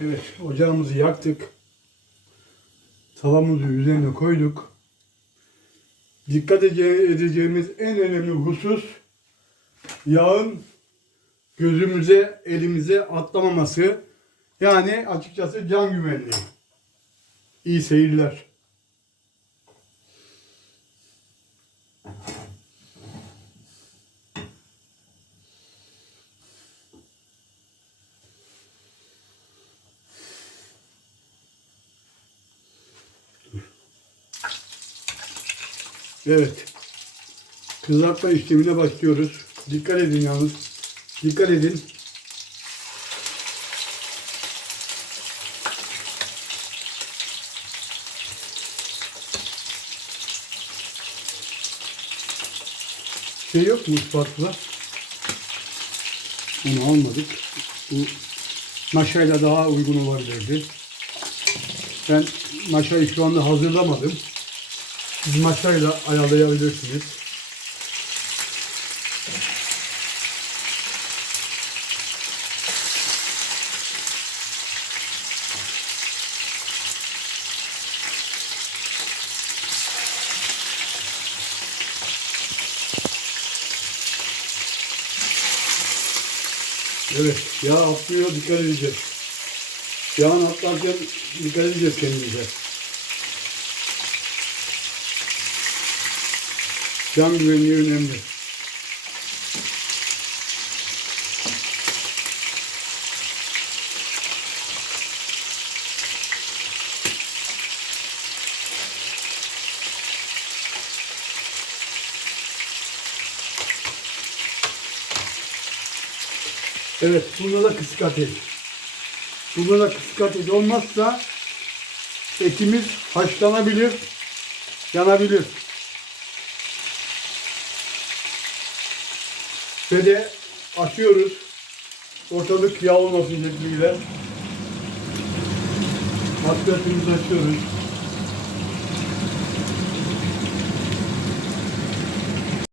Evet, ocağımızı yaktık. Tavamızı üzerine koyduk. Dikkat ede- edeceğimiz en önemli husus yağın gözümüze, elimize atlamaması. Yani açıkçası can güvenliği. İyi seyirler. Evet. Kızartma işlemine başlıyoruz. Dikkat edin yalnız. Dikkat edin. Şey yok mu spatula? Onu almadık. Bu maşayla daha uygun olabilirdi. Ben maşayı şu anda hazırlamadım. Siz maşayla ayarlayabilirsiniz. Evet, yağ atlıyor, dikkat edeceğiz. Yağın atlarken dikkat edeceğiz kendimize. Can güvenliği önemli. Evet, bunda da kısık ateş. Bunda da kısık ateş olmazsa etimiz haşlanabilir, yanabilir. Ve de açıyoruz. Ortalık yağ olmasın şekliyle. Maskatımızı açıyoruz.